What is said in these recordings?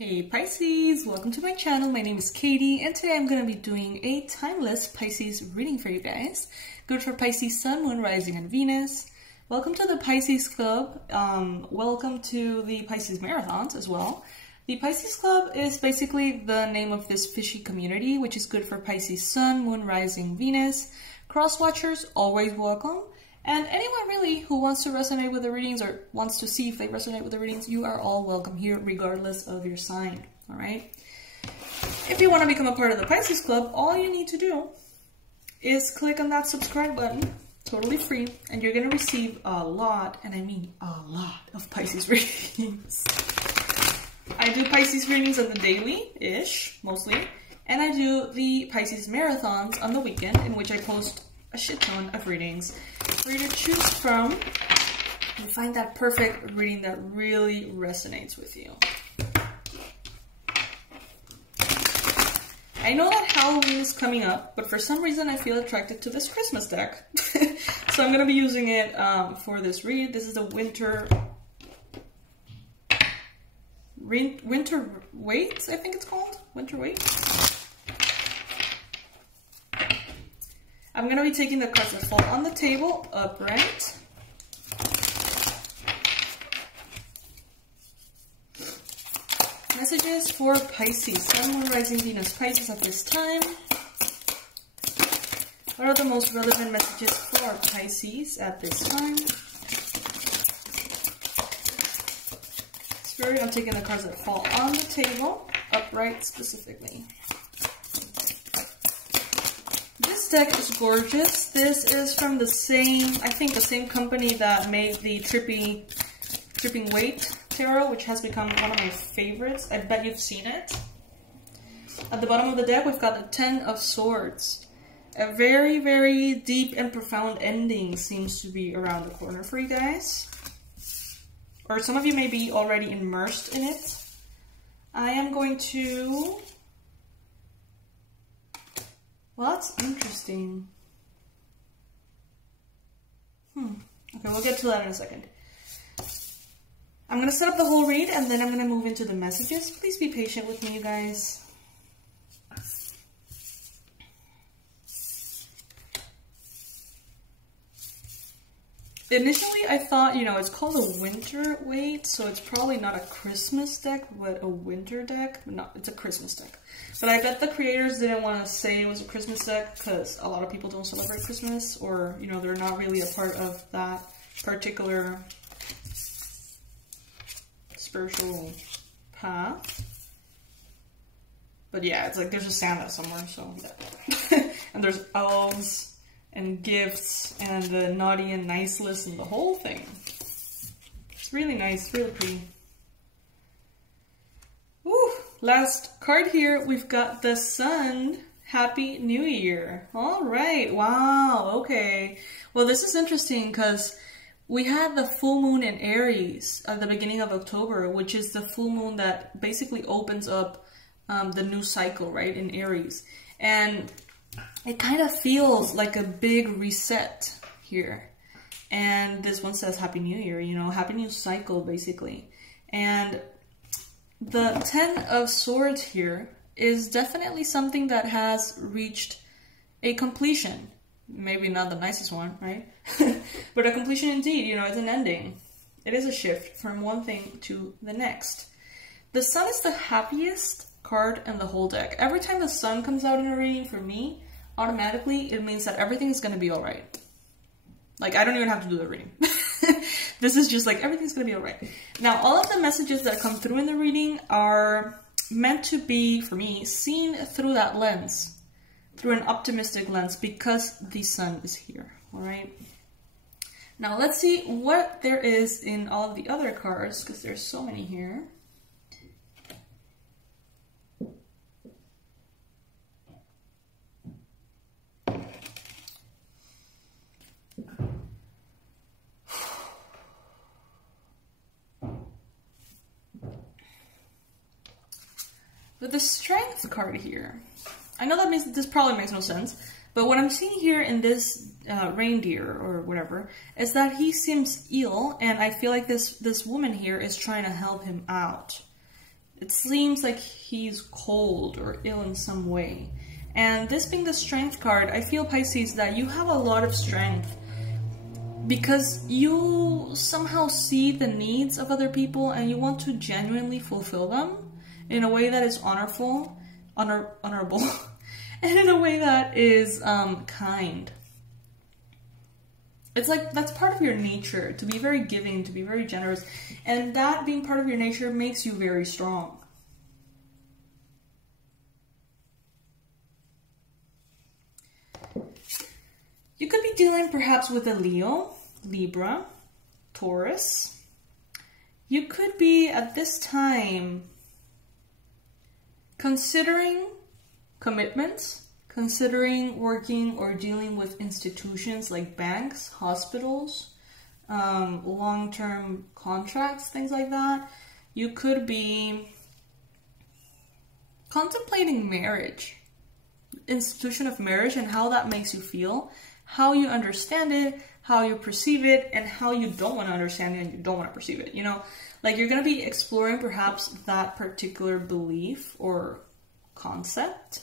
Hey Pisces, welcome to my channel. My name is Katie and today I'm going to be doing a timeless Pisces reading for you guys. Good for Pisces Sun, Moon, Rising, and Venus. Welcome to the Pisces Club. Welcome to the Pisces Marathons as well. The Pisces Club is basically the name of this fishy community, which is good for Pisces Sun, Moon, Rising, Venus. Cross-watchers, always welcome. And anyone really who wants to resonate with the readings or wants to see if they resonate with the readings, you are all welcome here regardless of your sign, all right? If you want to become a part of the Pisces Club, all you need to do is click on that subscribe button, totally free, and you're going to receive a lot, and I mean a lot, of Pisces readings. I do Pisces readings on the daily-ish, mostly, and I do the Pisces Marathons on the weekend, in which I post a shit ton of readings for you to choose from and find that perfect reading that really resonates with you. I know that Halloween is coming up, but for some reason I feel attracted to this Christmas deck. So I'm going to be using it for this read. This is the Winter Weights, I think it's called. Winter Weights. I'm going to be taking the cards that fall on the table upright. Messages for Pisces, Sun, Moon, Rising, Venus, Pisces at this time. What are the most relevant messages for Pisces at this time? Spirit, I'm taking the cards that fall on the table, upright specifically. This deck is gorgeous. This is from the same, I think the same company that made the Tripping Weight Tarot, which has become one of my favorites. I bet you've seen it. At the bottom of the deck, we've got the Ten of Swords. A very, very deep and profound ending seems to be around the corner for you guys. Or some of you may be already immersed in it. I am going to... Well, that's interesting. Okay, we'll get to that in a second. I'm going to set up the whole read and then I'm going to move into the messages. Please be patient with me, you guys. Initially, I thought, you know, it's called a winter weight, so it's probably not a Christmas deck, but a winter deck. No, it's a Christmas deck. But I bet the creators didn't want to say it was a Christmas deck because a lot of people don't celebrate Christmas, or, you know, they're not really a part of that particular spiritual path. But yeah, it's like there's a Santa somewhere, so yeah. And there's elves and gifts and the naughty and nice list and the whole thing. It's really nice, really pretty. Woo! Last card here, we've got the Sun. Happy New Year. All right, wow, okay. Well, this is interesting because we had the full moon in Aries at the beginning of October, which is the full moon that basically opens up the new cycle, right, in Aries. And it kind of feels like a big reset here. And this one says Happy New Year, you know, Happy New Cycle, basically. And the Ten of Swords here is definitely something that has reached a completion. Maybe not the nicest one, right? But a completion indeed, you know, it's an ending. It is a shift from one thing to the next. The Sun is the happiest card in the whole deck. Every time the Sun comes out in a reading for me, automatically it means that everything is going to be all right. Like, I don't even have to do the reading. This is just like, everything's going to be all right. Now, all of the messages that come through in the reading are meant to be, for me, seen through that lens, through an optimistic lens, because the Sun is here, all right? Now, let's see what there is in all of the other cards, because there's so many here. With the Strength card here, I know that means this probably makes no sense, but what I'm seeing here in this reindeer or whatever is that he seems ill, and I feel like this woman here is trying to help him out. It seems like he's cold or ill in some way. And this being the Strength card, I feel, Pisces, that you have a lot of strength because you somehow see the needs of other people and you want to genuinely fulfill them in a way that is honorable, and in a way that is kind. It's like that's part of your nature, to be very giving, to be very generous, and that being part of your nature makes you very strong. You could be dealing perhaps with a Leo, Libra, Taurus. You could be at this time considering commitments, considering working or dealing with institutions like banks, hospitals, long-term contracts, things like that. You could be contemplating marriage, institution of marriage, and how that makes you feel, how you understand it, how you perceive it, and how you don't want to understand it and you don't want to perceive it. You know, like you're going to be exploring perhaps that particular belief or concept.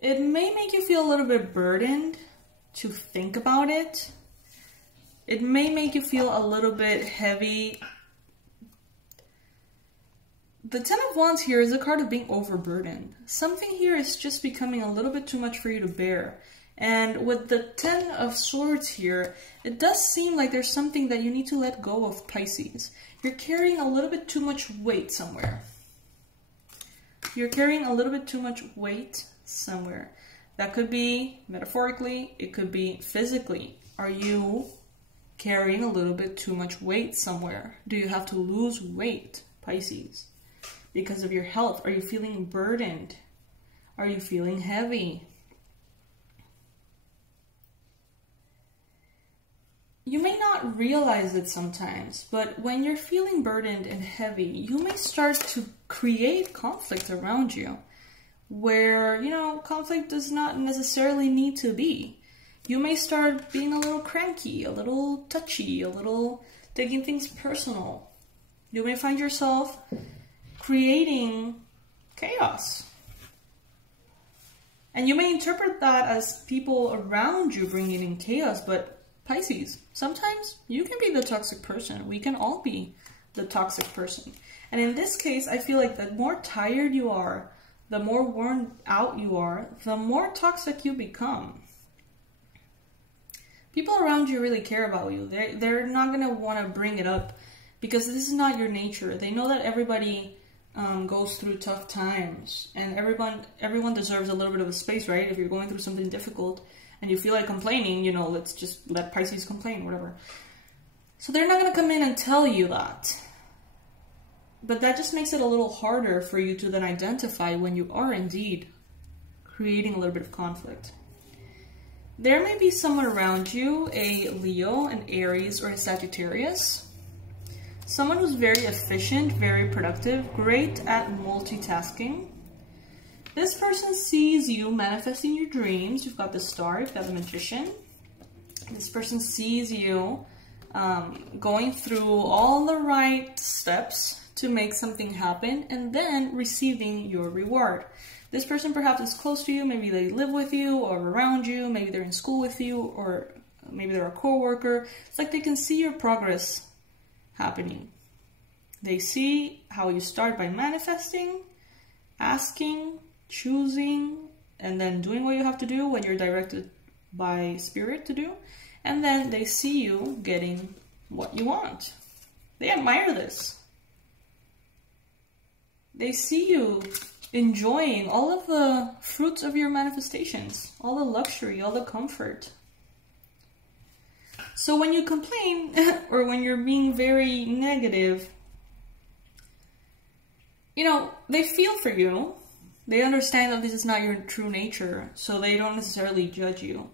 It may make you feel a little bit burdened to think about it. It may make you feel a little bit heavy. The Ten of Wands here is a card of being overburdened. Something here is just becoming a little bit too much for you to bear. And with the Ten of Swords here, it does seem like there's something that you need to let go of, Pisces. You're carrying a little bit too much weight somewhere. You're carrying a little bit too much weight somewhere. That could be metaphorically, it could be physically. Are you carrying a little bit too much weight somewhere? Do you have to lose weight, Pisces? Because of your health? Are you feeling burdened? Are you feeling heavy? You may not realize it sometimes, but when you're feeling burdened and heavy, you may start to create conflict around you where, you know, conflict does not necessarily need to be. You may start being a little cranky, a little touchy, a little taking things personal. You may find yourself creating chaos. And you may interpret that as people around you bringing in chaos, but Pisces, sometimes you can be the toxic person. We can all be the toxic person. And in this case, I feel like the more tired you are, the more worn out you are, the more toxic you become. People around you really care about you. They're not going to want to bring it up because this is not your nature. They know that everybody goes through tough times, and everyone deserves a little bit of a space, right? If you're going through something difficult and you feel like complaining, you know, let's just let Pisces complain, whatever. So they're not going to come in and tell you that. But that just makes it a little harder for you to then identify when you are indeed creating a little bit of conflict. There may be someone around you, a Leo, an Aries, or a Sagittarius. Someone who's very efficient, very productive, great at multitasking. This person sees you manifesting your dreams. You've got the Star, you've got the Magician. This person sees you going through all the right steps to make something happen and then receiving your reward. This person perhaps is close to you, maybe they live with you or around you, maybe they're in school with you, or maybe they're a co-worker. It's like they can see your progress happening. They see how you start by manifesting, asking, choosing, and then doing what you have to do when you're directed by spirit to do, and then they see you getting what you want. They admire this. They see you enjoying all of the fruits of your manifestations, all the luxury, all the comfort. So when you complain or when you're being very negative, you know, they feel for you. They understand that this is not your true nature, so they don't necessarily judge you.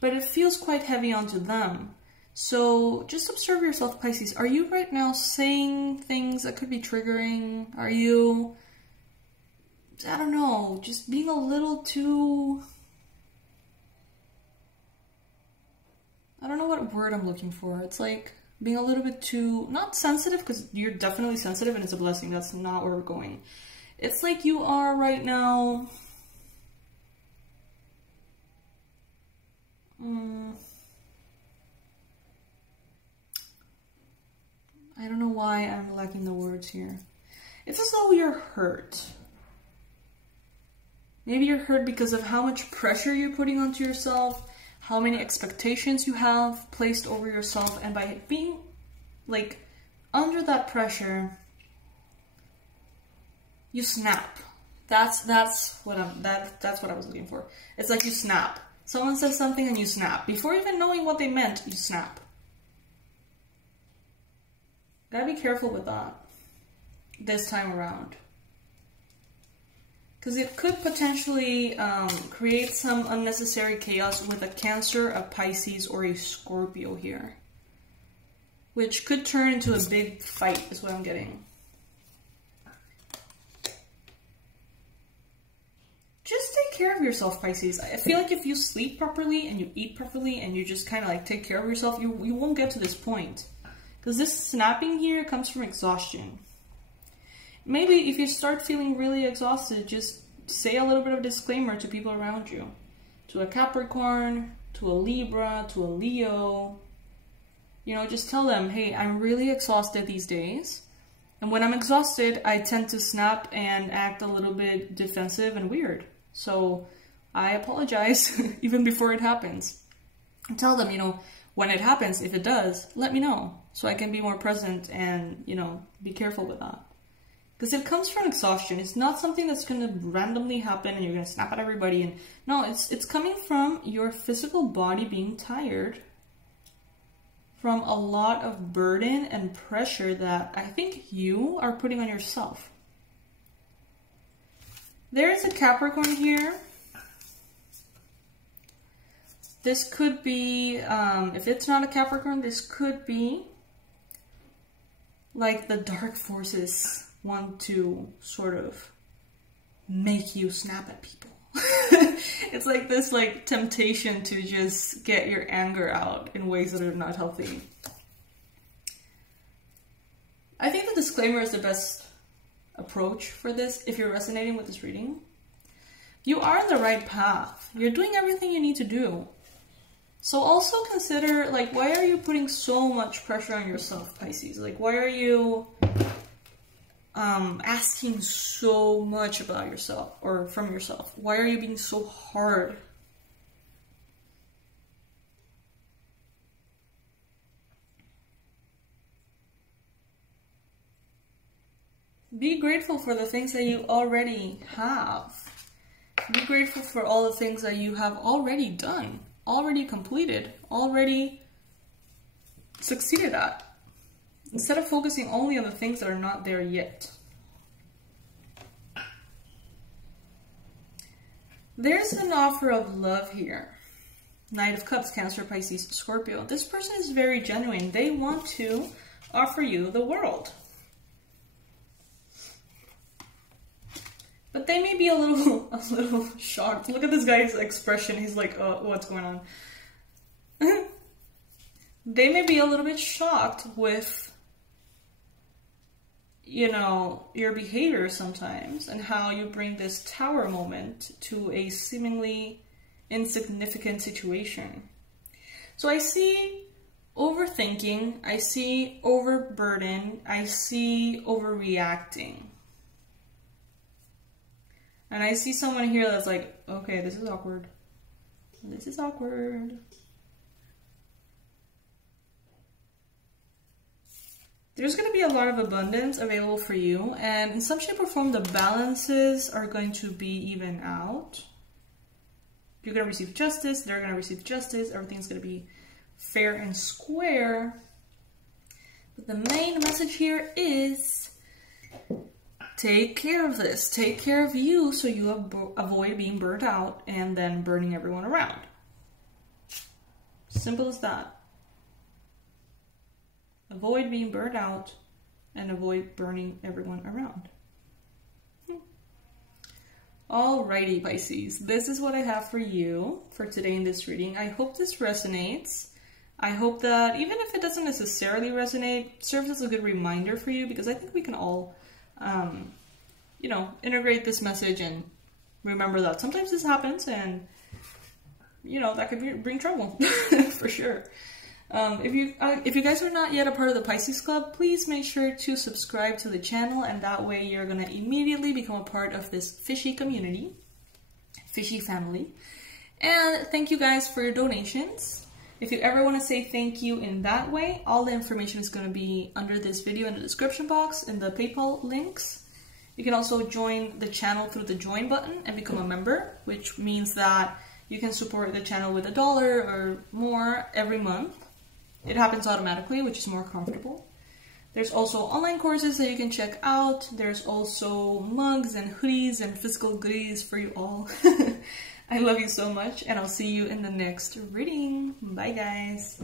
But it feels quite heavy onto them. So just observe yourself, Pisces. Are you right now saying things that could be triggering? Are you, I don't know, just being a little too, I don't know what word I'm looking for. It's like being a little bit too, not sensitive, because you're definitely sensitive and it's a blessing. That's not where we're going. It's like you are right now. I don't know why I'm lacking the words here. It's as though you're hurt. Maybe you're hurt because of how much pressure you're putting onto yourself, how many expectations you have placed over yourself, and by being like under that pressure, you snap. That's what I was looking for. It's like you snap. Someone says something and you snap. Before even knowing what they meant, you snap. Gotta be careful with that this time around. Because it could potentially create some unnecessary chaos with a Cancer, a Pisces, or a Scorpio here. Which could turn into a big fight, is what I'm getting. Just take care of yourself, Pisces. I feel like if you sleep properly and you eat properly and you just kind of like take care of yourself, you won't get to this point. Because this snapping here comes from exhaustion. Maybe if you start feeling really exhausted, just say a little bit of a disclaimer to people around you. To a Capricorn, to a Libra, to a Leo. You know, just tell them, hey, I'm really exhausted these days. And when I'm exhausted, I tend to snap and act a little bit defensive and weird. So I apologize even before it happens. And tell them, you know, when it happens, if it does, let me know. So I can be more present and, you know, be careful with that. Because it comes from exhaustion. It's not something that's going to randomly happen and you're going to snap at everybody. And no, it's coming from your physical body being tired from a lot of burden and pressure that I think you are putting on yourself. There's a Capricorn here. This could be, if it's not a Capricorn, this could be like the dark forces want to sort of make you snap at people. It's like this like temptation to just get your anger out in ways that are not healthy. I think the disclaimer is the best approach for this if you're resonating with this reading. You are on the right path. You're doing everything you need to do. So also consider, like, why are you putting so much pressure on yourself, Pisces? Like, why are you asking so much about yourself or from yourself? Why are you being so hard? Be grateful for the things that you already have. Be grateful for all the things that you have already done, already completed, already succeeded at. Instead of focusing only on the things that are not there yet. There's an offer of love here. Knight of Cups, Cancer, Pisces, Scorpio. This person is very genuine. They want to offer you the world. But they may be a little shocked. Look at this guy's expression. He's like, oh, what's going on? They may be a little bit shocked with, you know, your behavior sometimes and how you bring this tower moment to a seemingly insignificant situation. So I see overthinking, I see overburden, I see overreacting. And I see someone here that's like, okay, this is awkward. This is awkward. There's going to be a lot of abundance available for you. And in some shape or form, the balances are going to be even out. You're going to receive justice. They're going to receive justice. Everything's going to be fair and square. But the main message here is take care of this. Take care of you so you avoid being burnt out and then burning everyone around. Simple as that. Avoid being burnt out and avoid burning everyone around. Alrighty, Pisces. This is what I have for you for today in this reading. I hope this resonates. I hope that even if it doesn't necessarily resonate, serves as a good reminder for you, because I think we can all, you know, integrate this message and remember that sometimes this happens, and, you know, that could bring trouble for sure. If you guys are not yet a part of the Pisces Club, please make sure to subscribe to the channel, and that way you're gonna immediately become a part of this fishy community, fishy family. And thank you guys for your donations. If you ever want to say thank you in that way, all the information is going to be under this video in the description box in the PayPal links. You can also join the channel through the join button and become a member, which means that you can support the channel with $1 or more every month. It happens automatically, which is more comfortable. There's also online courses that you can check out. There's also mugs and hoodies and physical goodies for you all. I love you so much, and I'll see you in the next reading. Bye, guys.